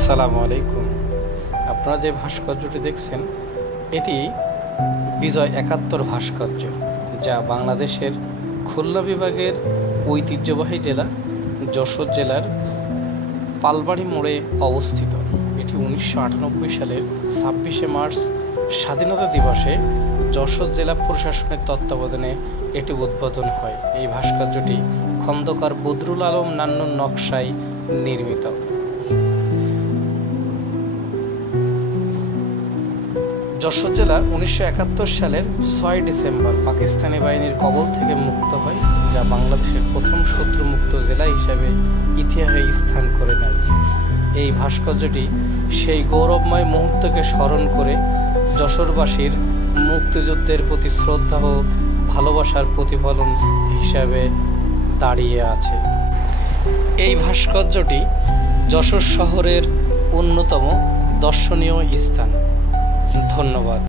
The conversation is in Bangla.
আসসালামু আলাইকুম। আপনারা যে ভাস্কর্যটি দেখছেন এটি বিজয় ৭১ ভাস্কর্য, যা বাংলাদেশের খুলনা বিভাগের ঐতিহ্যবাহী জেলা যশোর জেলার পালবাড়ি মোড়ে অবস্থিত। এটি ১৯৯৮ সালের ২৬শে মার্চ স্বাধীনতা দিবসে যশোর জেলা প্রশাসনের তত্ত্বাবধানে এটি উদ্বোধন হয়। এই ভাস্কর্যটি খন্দকার বদরুল আলম নান্নুর নকশায় নির্মিত। যশোর জেলা ১৯৭১ সালের ৬ ডিসেম্বর পাকিস্তানি বাহিনীর কবল থেকে মুক্ত হয়, যা বাংলাদেশের প্রথম শত্রুমুক্ত জেলা হিসাবে ইতিহাসে স্থান করে নেয়। এই ভাস্কর্যটি সেই গৌরবময় মুহূর্তকে স্মরণ করে যশোরবাসীর মুক্তিযুদ্ধের প্রতি শ্রদ্ধা ও ভালোবাসার প্রতিফলন হিসাবে দাঁড়িয়ে আছে। এই ভাস্কর্যটি যশোর শহরের অন্যতম দর্শনীয় স্থান। ধন্যবাদ।